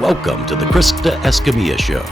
Welcome to the Krista Escamilla Show.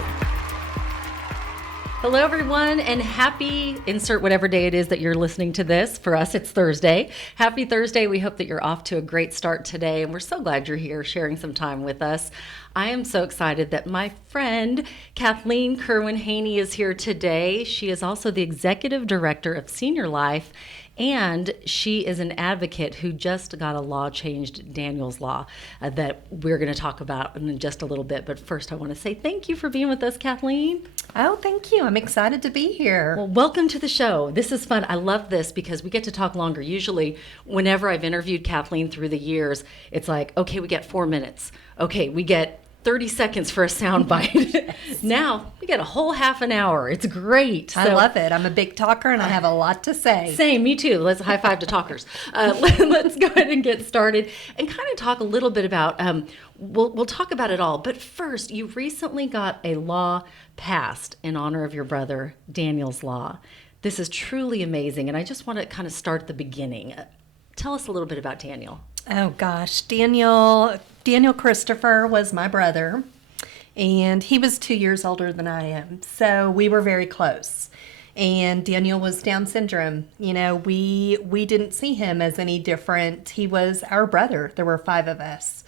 Hello, everyone, and happy, insert whatever day it is that you're listening to this. For us, it's Thursday. Happy Thursday. We hope that you're off to a great start today, and we're so glad you're here sharing some time with us. I am so excited that my friend Kathleen Kirwan-Haynie is here today. She is also the Executive Director of Senior Life, and she is an advocate who just got a law changed, Daniel's Law, that we're going to talk about in just a little bit. But first, I want to say thank you for being with us, Kathleen. Oh, thank you. I'm excited to be here. Well, welcome to the show. This is fun. I love this because we get to talk longer. Usually, whenever I've interviewed Kathleen through the years, it's like, okay, we get 4 minutes. Okay, we get 30 seconds for a sound bite. Now we get a whole half an hour. It's great. I love it. I'm a big talker and I have a lot to say. Same, me too. Let's high five to talkers. Let's go ahead and get started and kind of talk a little bit about, we'll talk about it all. But first, you recently got a law passed in honor of your brother, Daniel's Law. This is truly amazing. And I just want to kind of start at the beginning. Tell us a little bit about Daniel. Oh gosh, Daniel Christopher was my brother, and he was 2 years older than I am. So we were very close. And Daniel was Down syndrome. You know, we didn't see him as any different. He was our brother. There were 5 of us.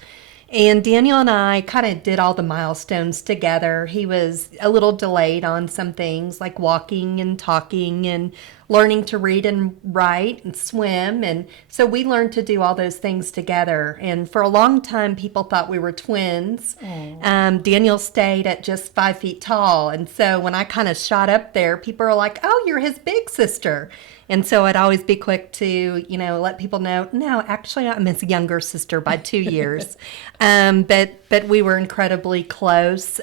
And Daniel and I kind of did all the milestones together. He was a little delayed on some things like walking and talking and learning to read and write and swim. And so we learned to do all those things together. And for a long time, people thought we were twins. Daniel stayed at just 5 feet tall. And so when I kind of shot up there, people are like, oh, you're his big sister. And so I'd always be quick to, let people know, no, actually I'm his younger sister by 2 years. But we were incredibly close.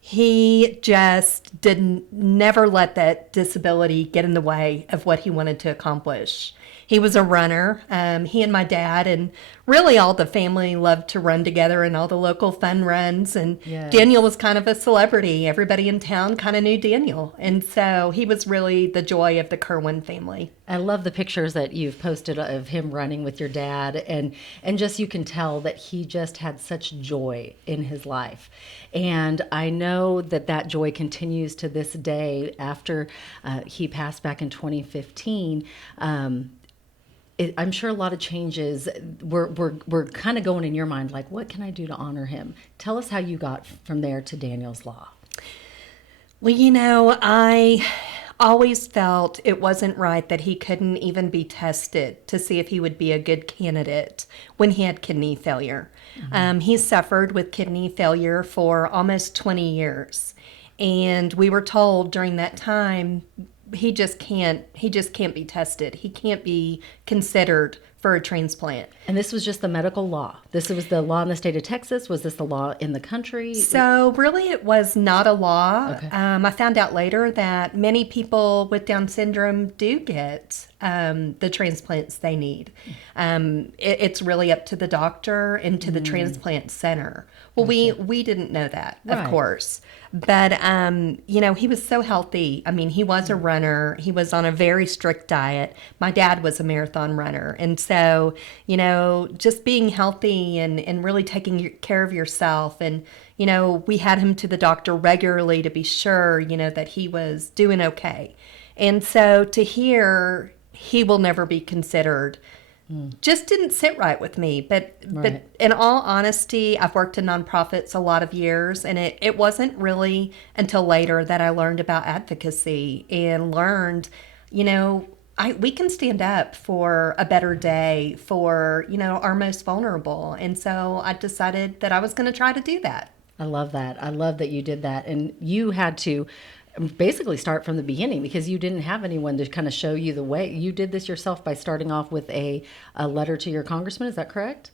He just never let that disability get in the way of what he wanted to accomplish. He was a runner. He and my dad and really all the family loved to run together in all the local fun runs. And yes. Daniel was kind of a celebrity. Everybody in town kind of knew Daniel. And so he was really the joy of the Kirwan family. I love the pictures that you've posted of him running with your dad. And just you can tell that he just had such joy in his life. And I know that joy continues to this day after he passed back in 2015. I'm sure a lot of changes were kind of going in your mind, like, what can I do to honor him? Tell us how you got from there to Daniel's Law. Well, I always felt it wasn't right that he couldn't even be tested to see if he would be a good candidate when he had kidney failure. Mm-hmm. He suffered with kidney failure for almost 20 years. And we were told during that time, he just can't be tested. He can't be considered for a transplant. And this was just the medical law. This was the law in the state of Texas. Was this the law in the country? So really it was not a law. Okay. I found out later that many people with Down syndrome do get the transplants they need. It's really up to the doctor and to the transplant center. Well, we didn't know that, of course. But, he was so healthy. I mean, he was a runner. He was on a very strict diet. My dad was a marathon runner. And so, just being healthy and really taking care of yourself. And, we had him to the doctor regularly to be sure, that he was doing okay. And so to hear he will never be considered just didn't sit right with me. But in all honesty, I've worked in nonprofits a lot of years, and it wasn't really until later that I learned about advocacy and learned, we can stand up for a better day for, our most vulnerable. And so I decided that I was going to try to do that. I love that. I love that you did that. And you had to basically start from the beginning because you didn't have anyone to kind of show you the way. You did this yourself by starting off with a letter to your congressman. Is that correct?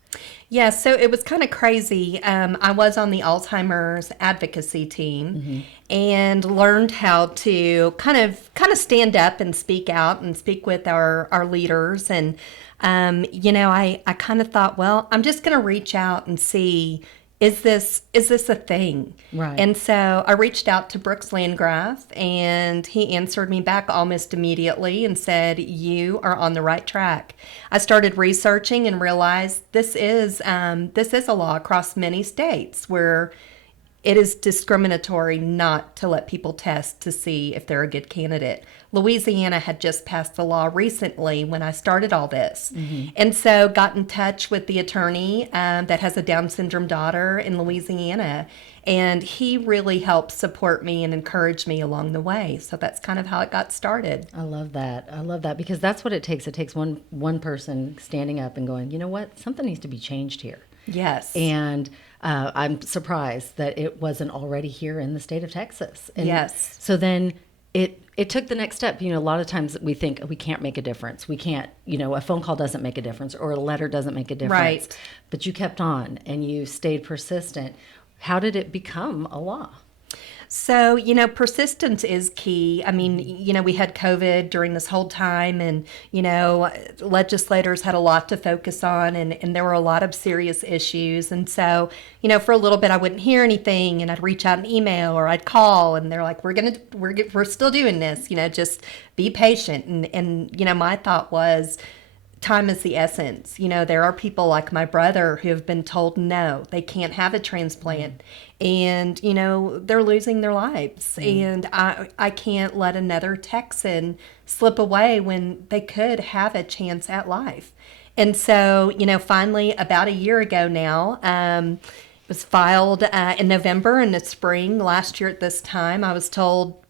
Yeah, so it was kind of crazy. I was on the Alzheimer's advocacy team and learned how to kind of stand up and speak out and speak with our leaders. And, I kind of thought, well, I'm just going to reach out and see, is this a thing? Right. And so I reached out to Brooks Landgraf, and he answered me back almost immediately and said, "You are on the right track." I started researching and realized this is a law across many states where it is discriminatory not to let people test to see if they're a good candidate. Louisiana had just passed the law recently when I started all this. And so got in touch with the attorney that has a Down syndrome daughter in Louisiana. And he really helped support me and encourage me along the way. So that's kind of how it got started. I love that. I love that because that's what it takes. It takes one person standing up and going, you know what, something needs to be changed here. Yes. And I'm surprised that it wasn't already here in the state of Texas. And yes. So then it took the next step. A lot of times we think we can't make a difference. We can't, a phone call doesn't make a difference or a letter doesn't make a difference. Right. But you kept on and you stayed persistent. How did it become a law? So, persistence is key. I mean, we had COVID during this whole time and, legislators had a lot to focus on and there were a lot of serious issues. And so, for a little bit, I wouldn't hear anything and I'd reach out an email or I'd call and they're like, we're still doing this, just be patient. And my thought was, time is the essence. There are people like my brother who have been told no, they can't have a transplant. And, they're losing their lives. And I can't let another Texan slip away when they could have a chance at life. And so, finally, about a year ago now, it was filed in November in the spring. Last year at this time, I was told,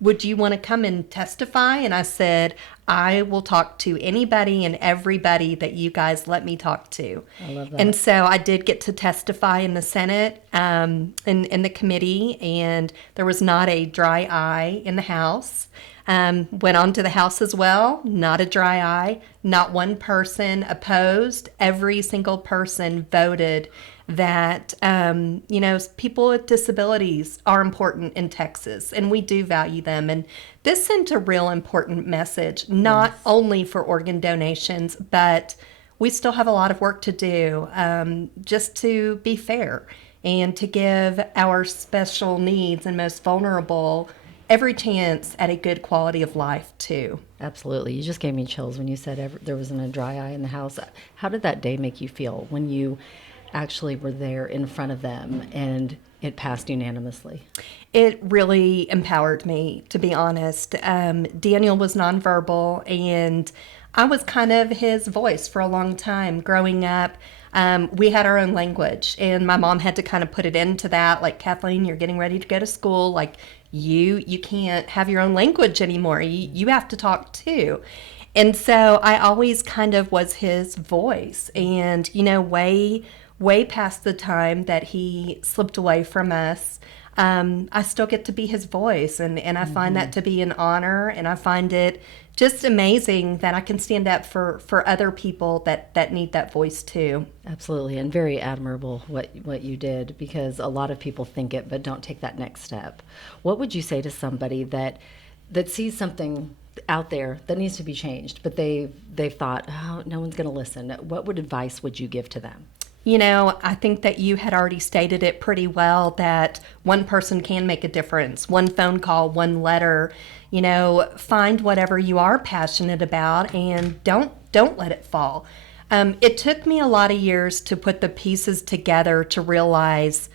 would you want to come and testify? And I said, I will talk to anybody and everybody that you guys let me talk to. I love that. And so I did get to testify in the Senate, in the committee, and there was not a dry eye in the House. Went on to the House as well, not a dry eye, not one person opposed. Every single person voted that, people with disabilities are important in Texas, and we do value them. And this sent a real important message, not only for organ donations, but we still have a lot of work to do, just to be fair and to give our special needs and most vulnerable every chance at a good quality of life, too. Absolutely. You just gave me chills when you said there wasn't a dry eye in the House. How did that day make you feel when you actually were there in front of them and it passed unanimously? It really empowered me, to be honest. Daniel was nonverbal, and I was kind of his voice for a long time. Growing up, we had our own language, and my mom had to kind of put it into that, like, Kathleen, you're getting ready to go to school. Like, you can't have your own language anymore. You have to talk too. And so I always kind of was his voice. And, way past the time that he slipped away from us, I still get to be his voice. And I find that to be an honor. And I find it just amazing that I can stand up for other people that need that voice too. Absolutely. And very admirable what you did, because a lot of people think it but don't take that next step. What would you say to somebody that sees something out there that needs to be changed, but they've thought, oh, no one's going to listen? What advice would you give to them? I think that you had already stated it pretty well, that one person can make a difference. One phone call, one letter, find whatever you are passionate about and don't let it fall. It took me a lot of years to put the pieces together to realize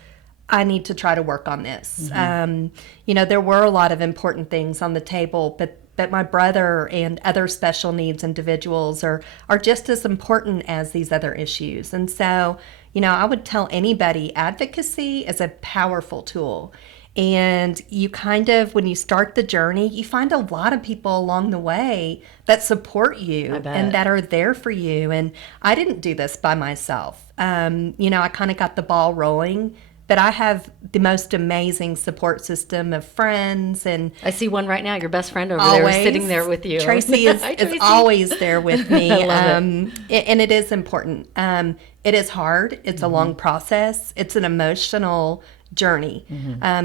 I need to try to work on this. There were a lot of important things on the table, but my brother and other special needs individuals are just as important as these other issues. And so, I would tell anybody, advocacy is a powerful tool. And you kind of, when you start the journey, you find a lot of people along the way that support you and that are there for you. And I didn't do this by myself. I kind of got the ball rolling. But I have the most amazing support system of friends, and I see one right now. Your best friend over there is sitting there with you. Tracy is always there with me. I love it. And it is important. It is hard. It's a long process. It's an emotional journey.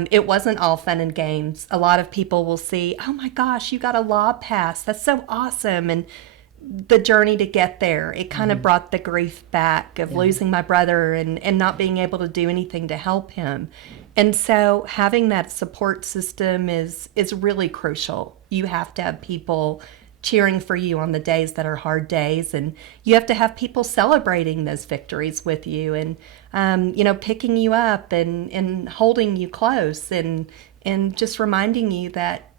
It wasn't all fun and games. A lot of people will see, oh my gosh, you got a law passed. That's so awesome. And the journey to get there. It kind of brought the grief back of losing my brother and not being able to do anything to help him. And so having that support system is really crucial. You have to have people cheering for you on the days that are hard days, and you have to have people celebrating those victories with you, and picking you up and holding you close, and just reminding you that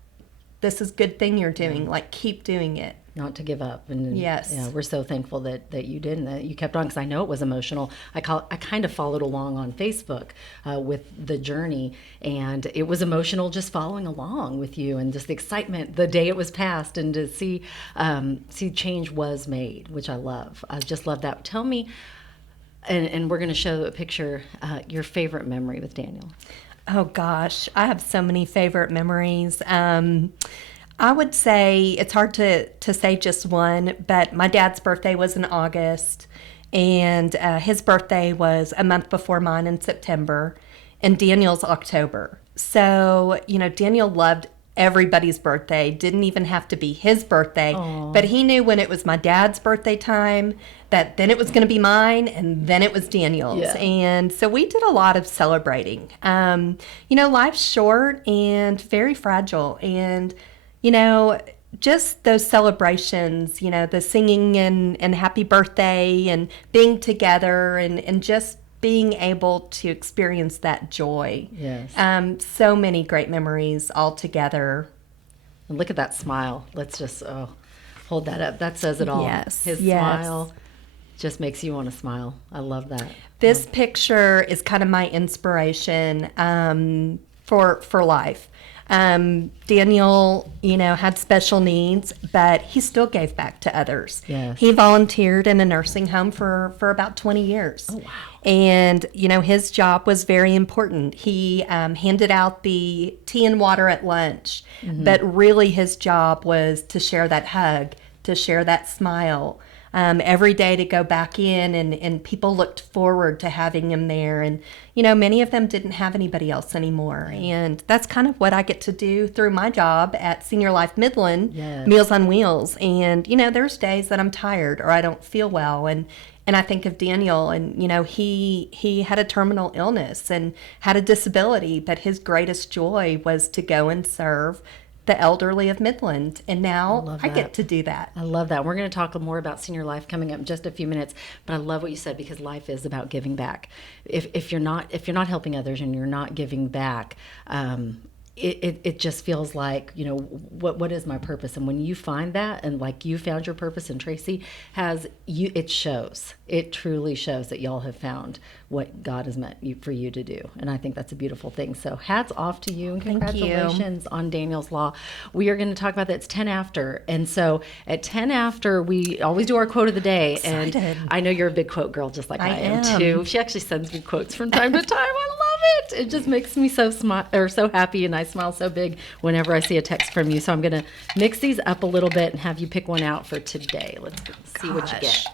this is a good thing you're doing, like keep doing it. Not to give up. And yes, we're so thankful that you did and that you kept on, because I know it was emotional. I kind of followed along on Facebook with the journey, and it was emotional just following along with you, and just the excitement the day it was passed, and to see change was made, which I love. I just love that. Tell me, and we're going to show a picture, your favorite memory with Daniel. Oh gosh, I have so many favorite memories. I would say it's hard to say just one, but my dad's birthday was in August, and his birthday was a month before mine in September, and Daniel's October. So, Daniel loved everybody's birthday, didn't even have to be his birthday. Aww. But he knew when it was my dad's birthday time that then it was going to be mine, and then it was Daniel's. Yeah. And so we did a lot of celebrating. Life's short and very fragile, and just those celebrations, the singing and happy birthday and being together and just being able to experience that joy. Yes. So many great memories all together. And look at that smile. Let's just hold that up. That says it all. Yes. His smile just makes you want to smile. I love that. This picture is kind of my inspiration for life. Daniel, had special needs, but he still gave back to others. Yes. He volunteered in a nursing home for about 20 years. Oh, wow. And, his job was very important. He handed out the tea and water at lunch, but really his job was to share that hug, to share that smile. Every day to go back in, and people looked forward to having him there. And, many of them didn't have anybody else anymore. And that's kind of what I get to do through my job at Senior Life Midland, yes. Meals on Wheels. And, there's days that I'm tired or I don't feel well. And I think of Daniel, and, he had a terminal illness and had a disability, but his greatest joy was to go and serve the elderly of Midland, and now I get to do that. I love that. We're going to talk more about senior life coming up in just a few minutes, but I love what you said, because life is about giving back. If you're not helping others and you're not giving back, it just feels like, what is my purpose? And when you find that, and like you found your purpose, and Tracy has, it shows. It truly shows that y'all have found what God has meant for you to do. And I think that's a beautiful thing. So hats off to you, and congratulations on Daniel's Law. We are going to talk about that. It's 10 after. And so at 10 after, we always do our quote of the day. Excited. And I know you're a big quote girl, just like I am too. She actually sends me quotes from time to time. I love it. It just makes me so happy, and I smile so big whenever I see a text from you. So I'm going to mix these up a little bit and have you pick one out for today. Let's see what you get.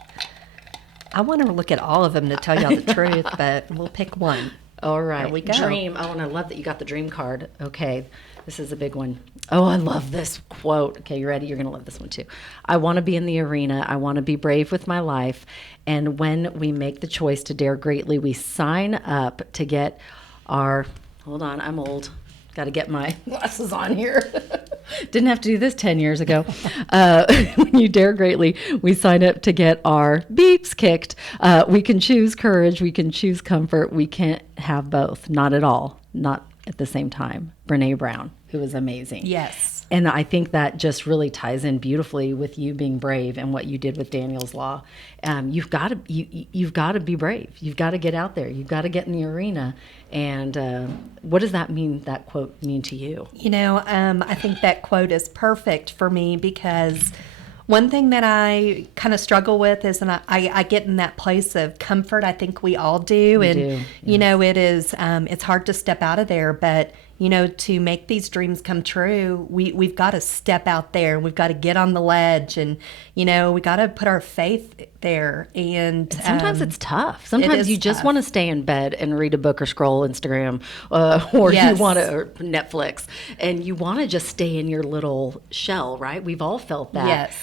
I want to look at all of them to tell y'all the truth, but we'll pick one. All right. There we go. Dream. Oh, and I love that you got the dream card. Okay. This is a big one. Oh, I love this quote. Okay, you ready? You're going to love this one too. I want to be in the arena. I want to be brave with my life. And when we make the choice to dare greatly, we sign up to get our... Hold on, I'm old. Got to get my glasses on here. Didn't have to do this 10 years ago. When you dare greatly, we sign up to get our beeps kicked. We can choose courage. We can choose comfort. We can't have both. Not at all. Not at the same time. Brene Brown, who is amazing. Yes. And I think that just really ties in beautifully with you being brave and what you did with Daniel's Law. You've got to be brave. You've got to get out there. You've got to get in the arena. And what does that mean? That quote mean to you? I think that quote is perfect for me, because one thing that I kind of struggle with is, and I get in that place of comfort. I think we all do. Yes. It is, it's hard to step out of there, but to make these dreams come true, we've got to step out there, and we've got to get on the ledge, and, we got to put our faith there. And sometimes it's tough. Sometimes you just want to stay in bed and read a book or scroll Instagram, or yes. you want to, or Netflix, and you want to just stay in your little shell, right? We've all felt that. Yes.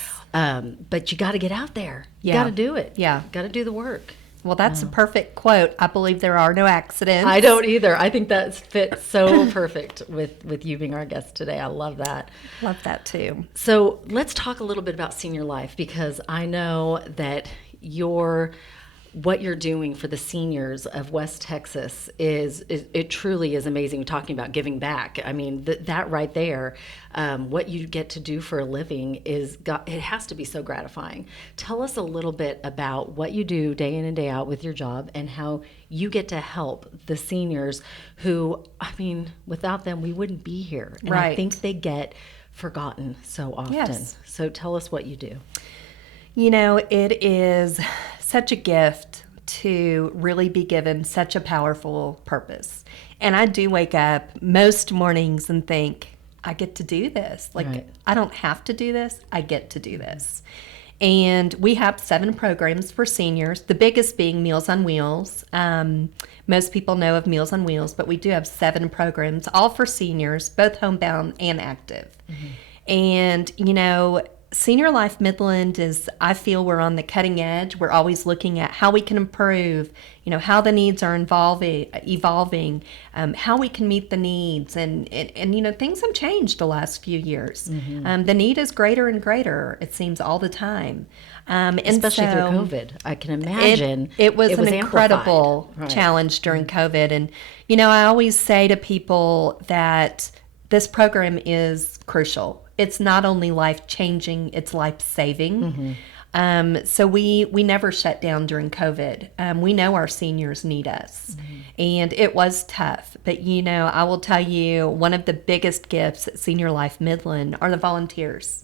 But you got to get out there. You Yeah. got to do it. Yeah. Got to do the work. Well, that's a perfect quote. I believe there are no accidents. I don't either. I think that fits so perfect with you being our guest today. I love that. Love that too. So let's talk a little bit about senior life, because I know that what you're doing for the seniors of West Texas is it truly is amazing. Talking about giving back, I mean that right there, what you get to do for a living it has to be so gratifying. Tell us a little bit about what you do day in and day out with your job, and how you get to help the seniors who, I mean, without them we wouldn't be here. And I Right. think they get forgotten so often. Yes. So tell us what you do. You know, it is such a gift to really be given such a powerful purpose. And I do wake up most mornings and think, I get to do this. Like, Right. I don't have to do this. I get to do this. And we have 7 programs for seniors, the biggest being Meals on Wheels. Most people know of Meals on Wheels, but we do have 7 programs, all for seniors, both homebound and active. And, you know, Senior Life Midland is, I feel we're on the cutting edge. We're always looking at how we can improve, you know, how the needs are evolving, how we can meet the needs. And you know, things have changed the last few years. The need is greater and greater, it seems, all the time. And Especially so through COVID. I can imagine it was an amplified. incredible Right. challenge during COVID. And, you know, I always say to people that this program is crucial. It's not only life-changing, it's life-saving. So we never shut down during COVID. We know our seniors need us. And it was tough. But, you know, I will tell you, one of the biggest gifts at Senior Life Midland are the volunteers.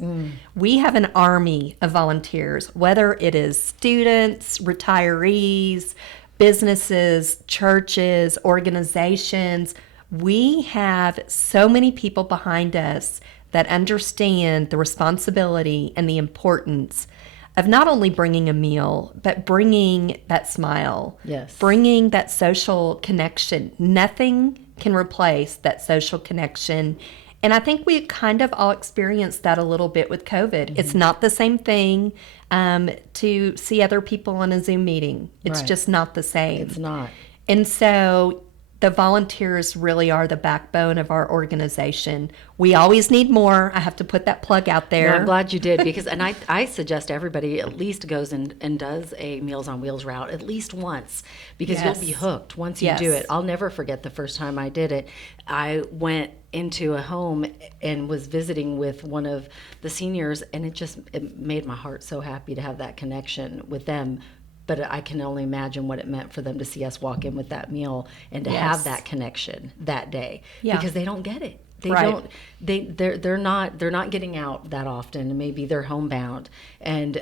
We have an army of volunteers, whether it is students, retirees, businesses, churches, organizations. We have so many people behind us that understand the responsibility and the importance of not only bringing a meal, but bringing that smile, Yes. bringing that social connection. Nothing can replace that social connection. And I think we kind of all experienced that a little bit with COVID. It's not the same thing to see other people on a Zoom meeting. It's Right. just not the same. It's not. And so the volunteers really are the backbone of our organization. We always need more. I have to put that plug out there. No, I'm glad you did, because, and I suggest everybody at least goes and does a Meals on Wheels route at least once, because Yes. you'll be hooked once you Yes. do it. I'll never forget the first time I did it. I went into a home and was visiting with one of the seniors, and it made my heart so happy to have that connection with them. But I can only imagine what it meant for them to see us walk in with that meal and to Yes. have that connection that day, Yeah. because they don't get it. They Right. don't. They're not getting out that often, and maybe they're homebound. And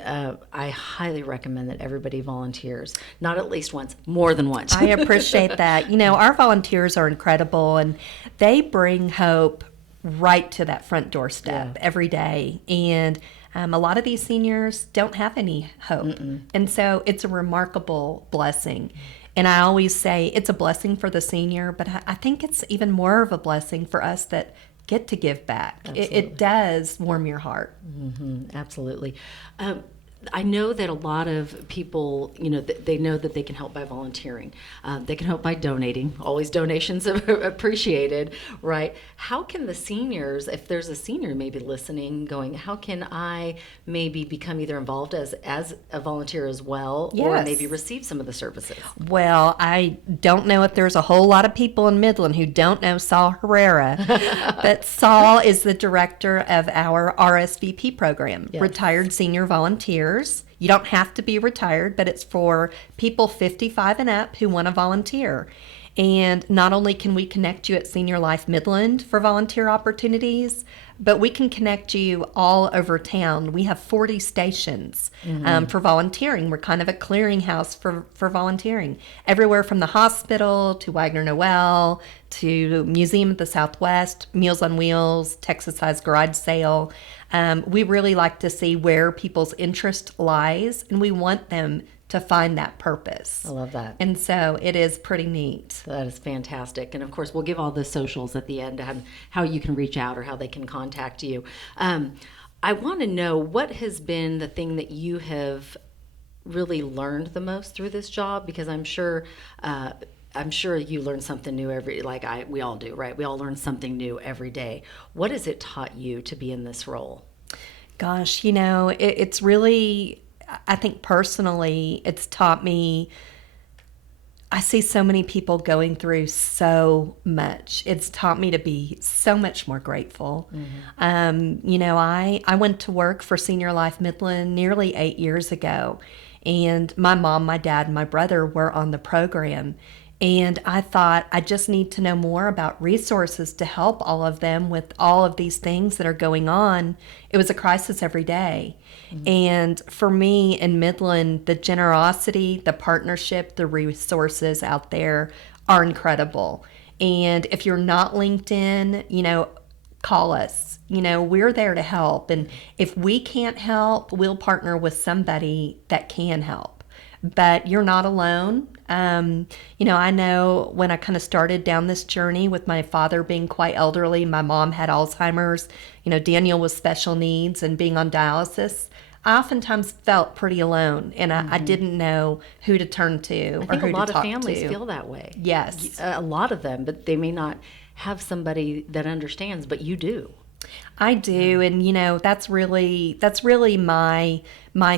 I highly recommend that everybody volunteers, not at least once, more than once. I appreciate that. You know, our volunteers are incredible, and they bring hope right to that front doorstep every day. And a lot of these seniors don't have any hope. And so it's a remarkable blessing. And I always say it's a blessing for the senior, but I think it's even more of a blessing for us that get to give back. It does warm your heart. Absolutely. I know that a lot of people, you know, they know that they can help by volunteering. They can help by donating. Always donations are appreciated, right? How can the seniors, if there's a senior maybe listening, going, how can I maybe become either involved as a volunteer as well, or Yes. maybe receive some of the services? Well, I don't know if there's a whole lot of people in Midland who don't know Saul Herrera, but Saul is the director of our RSVP program, Yes. Retired Senior Volunteers. You don't have to be retired, but it's for people 55 and up who want to volunteer. And not only can we connect you at Senior Life Midland for volunteer opportunities, but we can connect you all over town. We have 40 stations for volunteering. We're kind of a clearinghouse for volunteering. Everywhere from the hospital to Wagner Noel to Museum of the Southwest, Meals on Wheels, Texas Size Garage Sale. We really like to see where people's interest lies, and we want them to find that purpose. I love that. And so it is pretty neat. That is fantastic. And of course, we'll give all the socials at the end, how you can reach out or how they can contact you. I want to know, what has been the thing that you have really learned the most through this job? Because I'm sure you learn something new we all do, right? We all learn something new every day. What has it taught you to be in this role? Gosh, it's really, I think personally, it's taught me. I see so many people going through so much. It's taught me to be so much more grateful. I went to work for Senior Life Midland nearly 8 years ago, and my mom, my dad, and my brother were on the program. And I thought, I just need to know more about resources to help all of them with all of these things that are going on. It was a crisis every day. And for me in Midland, the generosity, the partnership, the resources out there are incredible. And if you're not LinkedIn, call us. We're there to help. And if we can't help, we'll partner with somebody that can help. But you're not alone. I know when I kind of started down this journey with my father being quite elderly, my mom had Alzheimer's, Daniel was special needs and being on dialysis. I oftentimes felt pretty alone, and I didn't know who to turn to or who to talk to. I think a lot of families feel that way. Yes. A lot of them, but they may not have somebody that understands, but you do. I do, and that's really my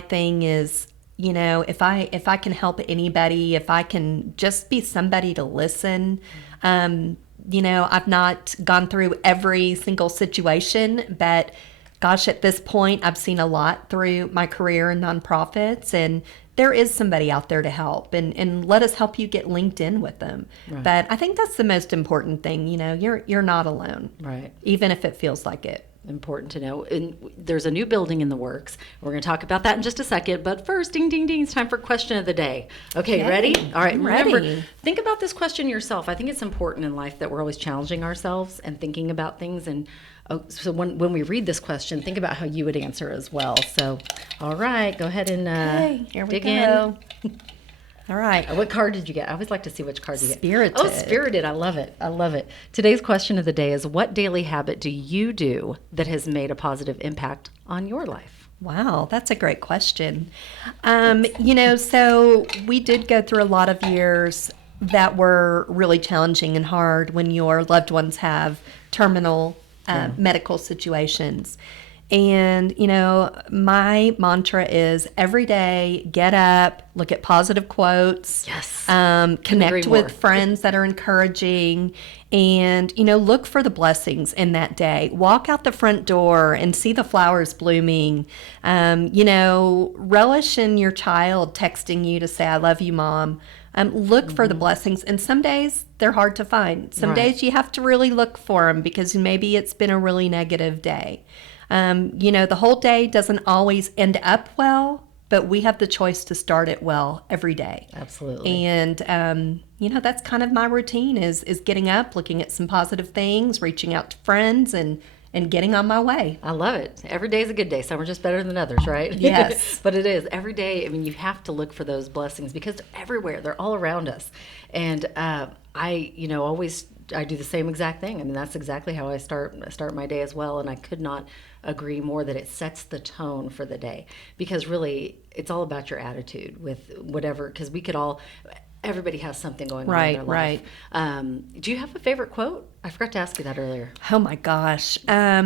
thing is, if I can help anybody, if I can just be somebody to listen. I've not gone through every single situation, but gosh, at this point, I've seen a lot through my career in nonprofits, and there is somebody out there to help, and let us help you get linked in with them. Right. But I think that's the most important thing. You're not alone, right? Even if it feels like it. Important to know. And there's a new building in the works. We're going to talk about that in just a second. But first, ding, ding, ding, it's time for question of the day. Okay, ready? All right, remember, think about this question yourself. I think it's important in life that we're always challenging ourselves and thinking about things. And so when we read this question, think about how you would answer as well. So, all right, go ahead and here we dig go. in. All right. What card did you get? I always like to see which card you get. Spirited. Oh, Spirited. I love it. I love it. Today's question of the day is, what daily habit do you do that has made a positive impact on your life? Wow, that's a great question. So we did go through a lot of years that were really challenging and hard when your loved ones have terminal medical situations. And, my mantra is every day, get up, look at positive quotes, yes, connect with friends that are encouraging, and, look for the blessings in that day. Walk out the front door and see the flowers blooming. Relish in your child texting you to say, I love you, Mom. Look for the blessings. And some days they're hard to find. Some days you have to really look for them because maybe it's been a really negative day. The whole day doesn't always end up well, but we have the choice to start it well every day. Absolutely. And, that's kind of my routine is getting up, looking at some positive things, reaching out to friends, and getting on my way. I love it. Every day is a good day. Some are just better than others, right? Yes. But it is. Every day, you have to look for those blessings because they're everywhere. They're all around us. And I do the same exact thing. That's exactly how I start my day as well. And I could not agree more that it sets the tone for the day, because really it's all about your attitude with whatever, because everybody has something going on in their life. Right. Do you have a favorite quote? I forgot to ask you that earlier. Oh my gosh. I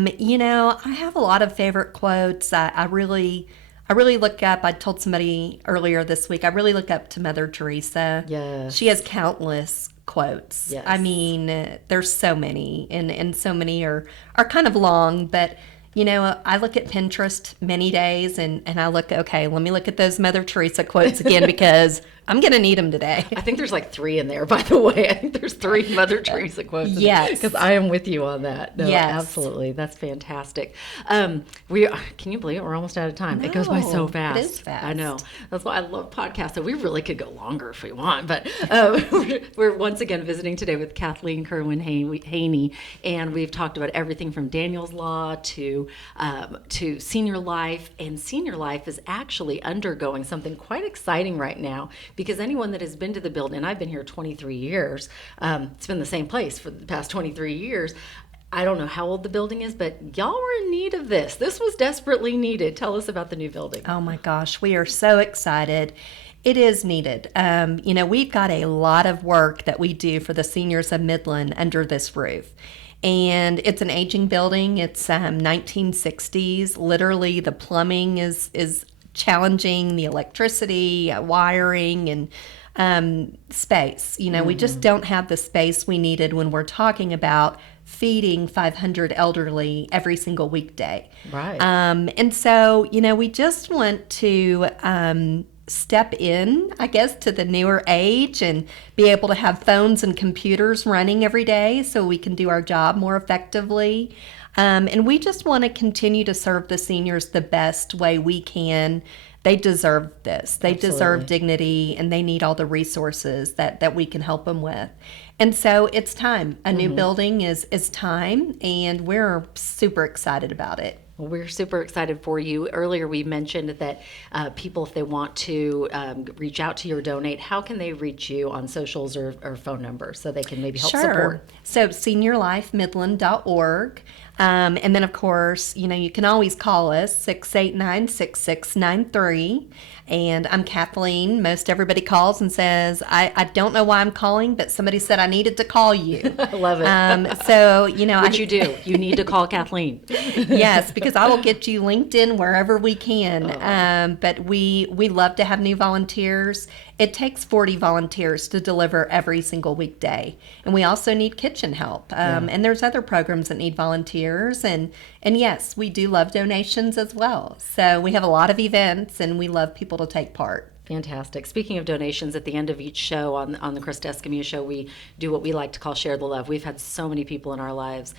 have a lot of favorite quotes. I really look up. I told somebody earlier this week, I really look up to Mother Teresa. Yes. She has countless quotes. Yes. There's so many, and so many are kind of long, but I look at Pinterest many days and I look, okay, let me look at those Mother Teresa quotes again because I'm going to need them today. I think there's like 3 in there, by the way. I think there's 3 Mother Teresa quotes. Yes. Because I am with you on that. No, yes. Absolutely. That's fantastic. Can you believe it? We're almost out of time. No, it goes by so fast. It is fast. I know. That's why I love podcasts. So we really could go longer if we want. But we're once again visiting today with Kathleen Kirwan-Haynie, and we've talked about everything from Daniel's Law to senior life. And senior life is actually undergoing something quite exciting right now, because anyone that has been to the building, and I've been here 23 years, it's been the same place for the past 23 years, I don't know how old the building is, but y'all were in need of this. This was desperately needed. Tell us about the new building. Oh my gosh, we are so excited. It is needed. We've got a lot of work that we do for the seniors of Midland under this roof. And it's an aging building. It's 1960s. Literally, the plumbing is challenging, the electricity, wiring, and space. We just don't have the space we needed when we're talking about feeding 500 elderly every single weekday. Right. And so, we just want to step in, I guess, to the newer age and be able to have phones and computers running every day so we can do our job more effectively. And we just want to continue to serve the seniors the best way we can. They deserve this. They deserve dignity, and they need all the resources that we can help them with. And so it's time. A new building is time, and we're super excited about it. Well, we're super excited for you. Earlier, we mentioned that people, if they want to reach out to you or donate, how can they reach you on socials or phone number so they can maybe help support? So seniorlifemidland.org. And then, of course, you can always call us, 689-6693. And I'm Kathleen. Most everybody calls and says, I don't know why I'm calling, but somebody said I needed to call you. I love it. What you do. You need to call Kathleen. Yes, because I will get you LinkedIn wherever we can. But we love to have new volunteers. It takes 40 volunteers to deliver every single weekday. And we also need kitchen help. And there's other programs that need volunteers. And yes, we do love donations as well. So we have a lot of events, and we love people to take part. Fantastic. Speaking of donations, at the end of each show on the Krista Escamilla Show, we do what we like to call Share the Love. We've had so many people in our lives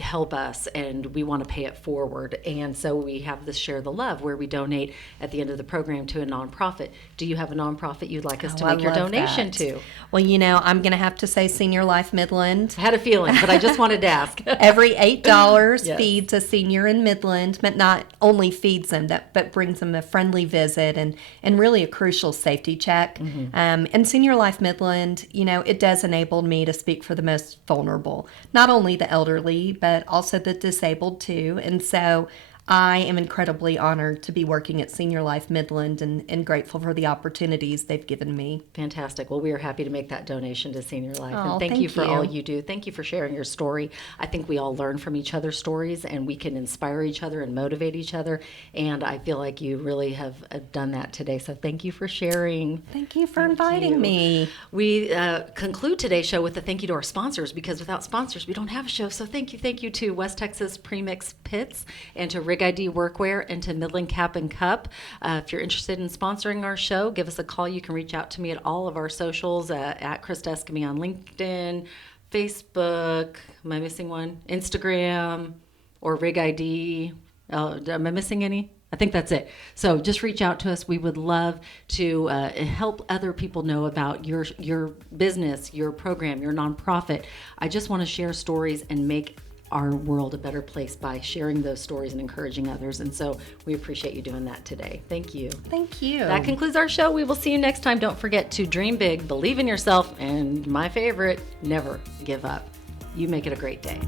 help us, and we want to pay it forward. And so we have this Share the Love where we donate at the end of the program to a nonprofit. Do you have a nonprofit you'd like us to make your donation to? Well, I'm going to have to say Senior Life Midland. I had a feeling, but I just wanted to ask. Every $8 Yes. feeds a senior in Midland, but not only feeds them, but brings them a friendly visit and really a crucial safety check. And Senior Life Midland, it does enable me to speak for the most vulnerable, not only the elderly, but also the disabled too. And so I am incredibly honored to be working at Senior Life Midland and grateful for the opportunities they've given me. Fantastic. Well, we are happy to make that donation to Senior Life. Oh, and thank you for you. all you do. Thank you for sharing your story. I think we all learn from each other's stories, and we can inspire each other and motivate each other. And I feel like you really have done that today. So thank you for sharing. Thank you for inviting me. We conclude today's show with a thank you to our sponsors, because without sponsors, we don't have a show. So thank you to West Texas Premix Pits and to Rig ID Workwear and to Midland Cap and Cup. If you're interested in sponsoring our show, give us a call. You can reach out to me at all of our socials at Krista Escamilla on LinkedIn, Facebook. Am I missing one? Instagram or Rig ID. Am I missing any? I think that's it. So just reach out to us. We would love to help other people know about your business, your program, your nonprofit. I just want to share stories and make our world a better place by sharing those stories and encouraging others. And so we appreciate you doing that today. Thank you. Thank you. That concludes our show. We will see you next time. Don't forget to dream big, believe in yourself, and my favorite, never give up. You make it a great day.